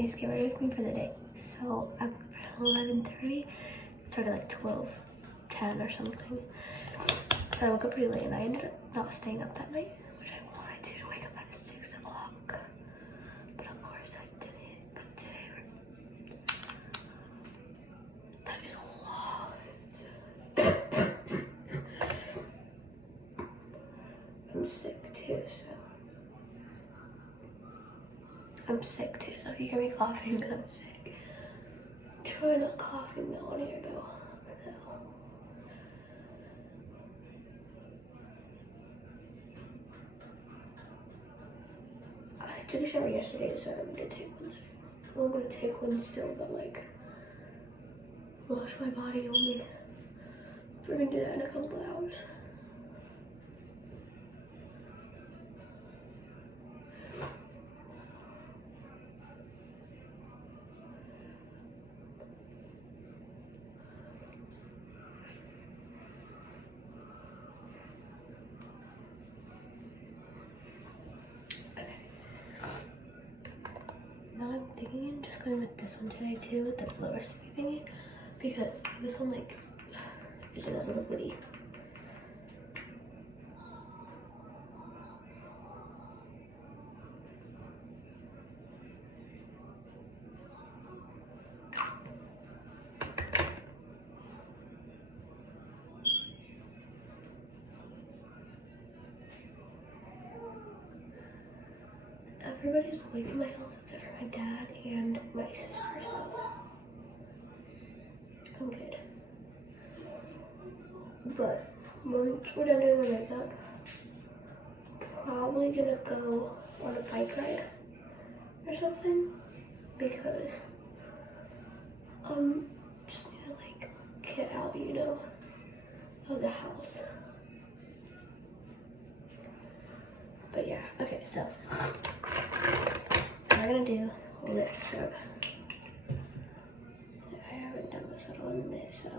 Please get ready with me for the day. So I'm up at 11:30. It started like 12:10 or something. So I woke up pretty late and I ended up not staying up that night, which I wanted to wake up at 6 o'clock. But of course I didn't. But today that is a lot. I'm sick too, so. I'm sick too, so if you hear me coughing, then I'm sick. Try not coughing though on here though. I took a shower yesterday, so I'm gonna take one today. Well, I'm gonna take one still, but like, wash my body only. We're gonna do that in a couple of hours. Now I'm thinking I'm just going with this one today too, with the lower sticky thingy, because this one like usually doesn't look liquidy. Everybody's awake in my house except for my dad and my sister, so I'm good. But once we're done doing the makeup, probably gonna go on a bike ride or something, because just need to like get out, you know, of the house. But yeah, okay, so we're gonna do lip scrub. I haven't done this at all in a minute, so.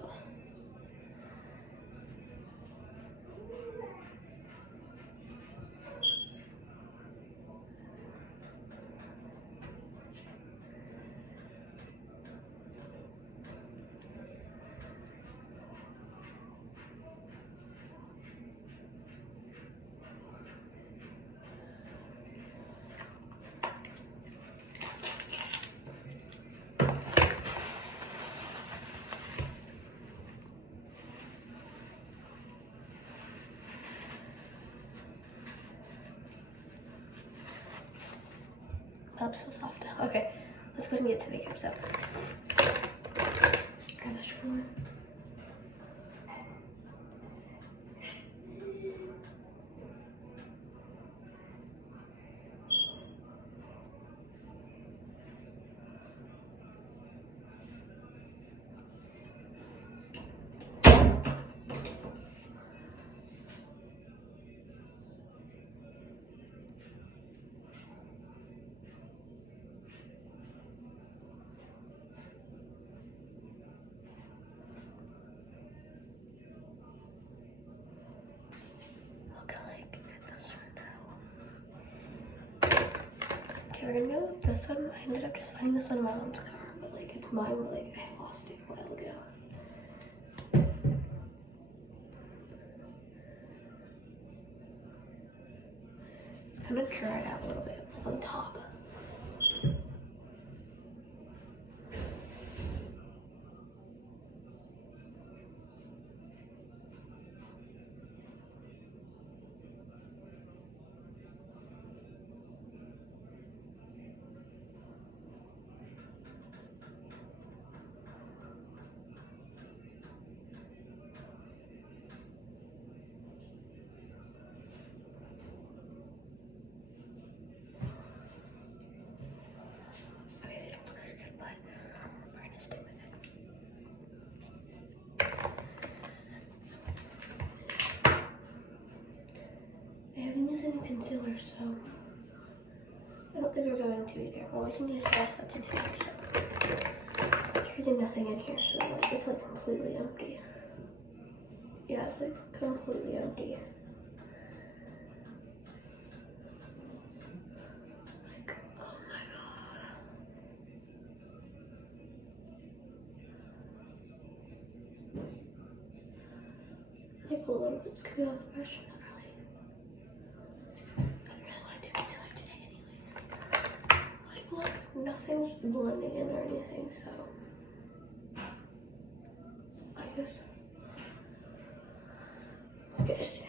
That's so soft. Okay, let's go ahead and get to makeup. So, eyelash curler. Okay, we're gonna go with this one. I ended up just finding this one in my mom's car, but like it's mine, but like I lost it a while ago. It's kind of dried out a little bit on top. Concealer, so I don't think we're going to either. Well, we can use the rest that's in here, so there's really nothing in here, so like it's like completely empty. Yeah, it's like completely empty. Like, oh my god. a little bit. It's gonna be off the brush, not really. I don't really want to do concealer today anyways. Like, look, nothing's blending in or anything, so I guess I could just do that.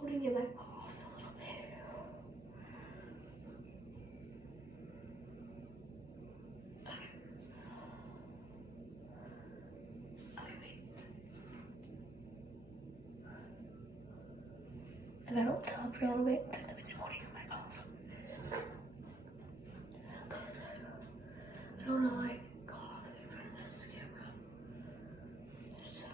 Holding in my cough a little bit. Okay, wait. If I don't talk for a little bit, then that means I'm holding in my cough. Because I don't know how I can cough in front of this camera. So.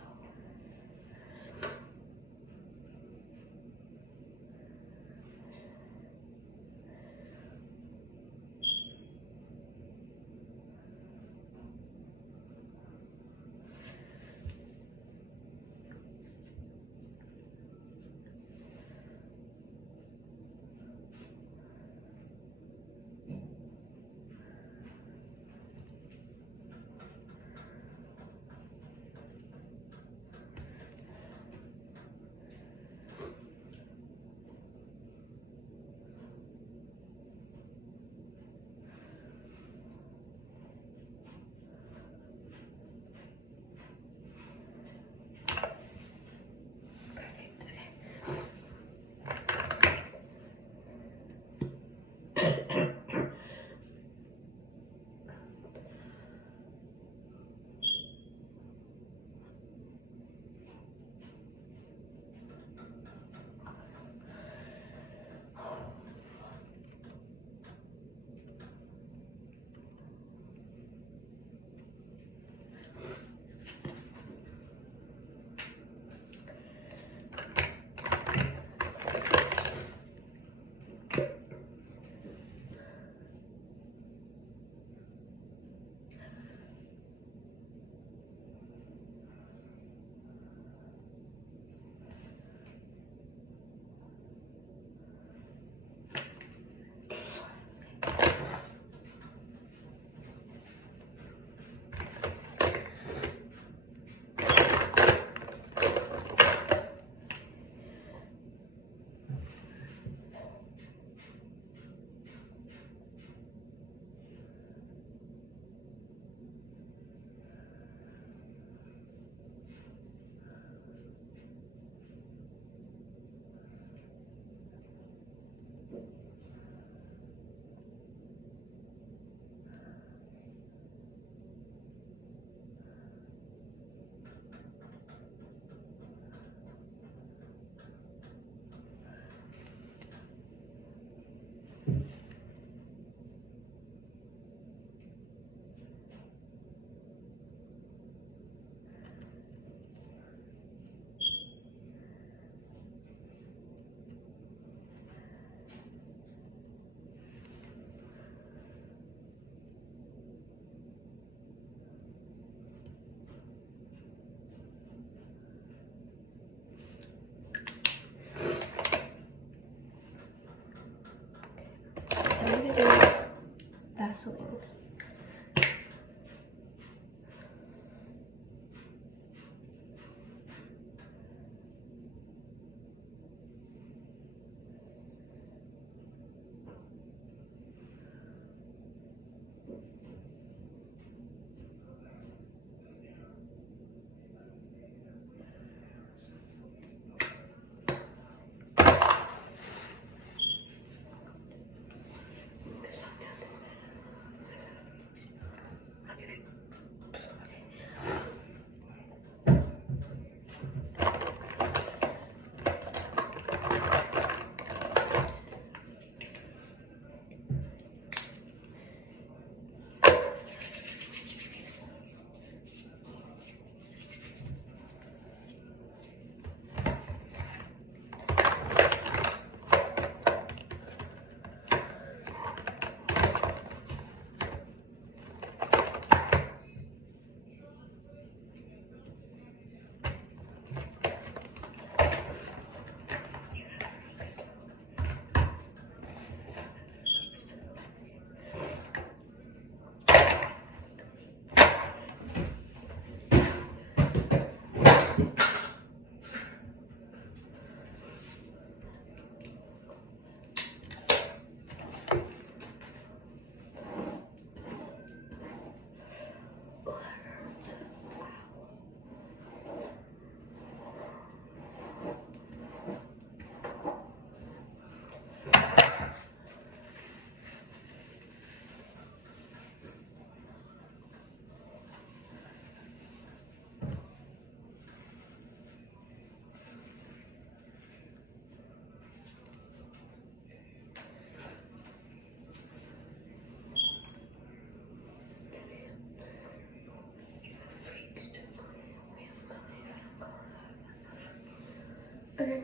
Okay,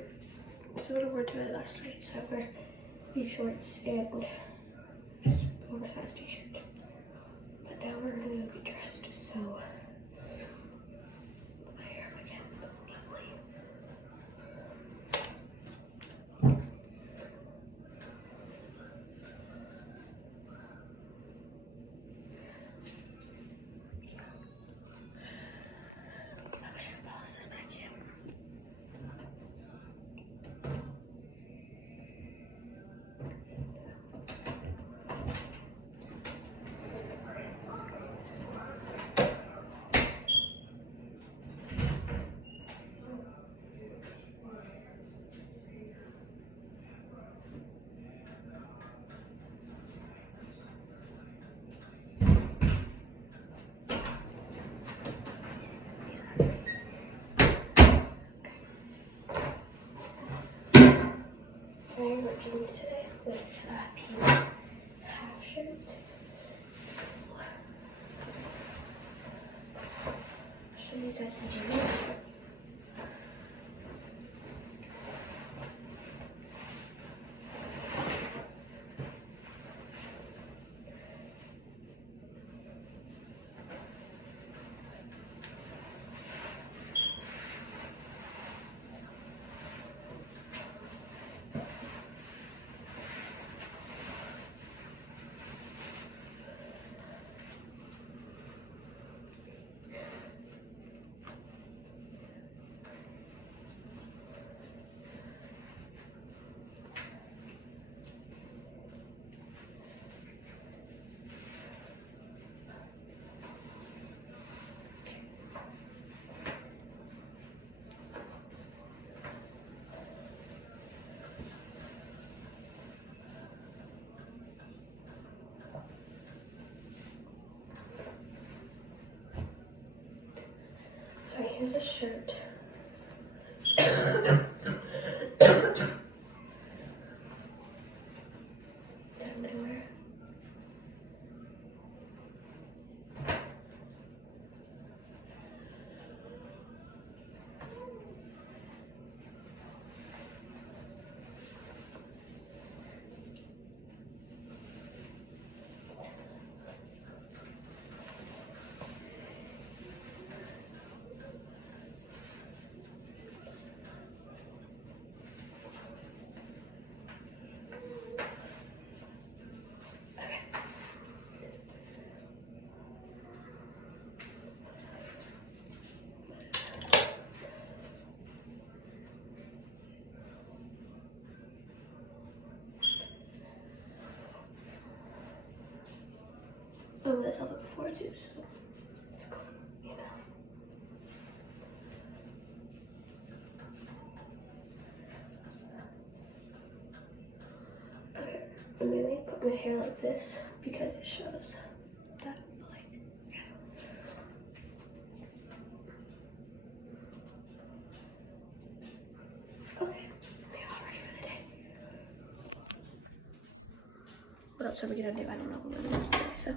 so what I wore to bed last night, so I wear these shorts and just oversized t-shirt. But now we're gonna go get dressed, so put my hair again neatly. I wish I could pause this, but I can't. I'm wearing jeans today with a pink half shirt. I'll show you guys the jeans. Alright, here's a shirt. That I'm gonna wear. Oh, that's all before too, so it's cool, you know. Okay, I'm gonna put my hair like this because it shows that, like, yeah. Okay, we are ready for the day. What else are we gonna do? I don't know what we're gonna do today, so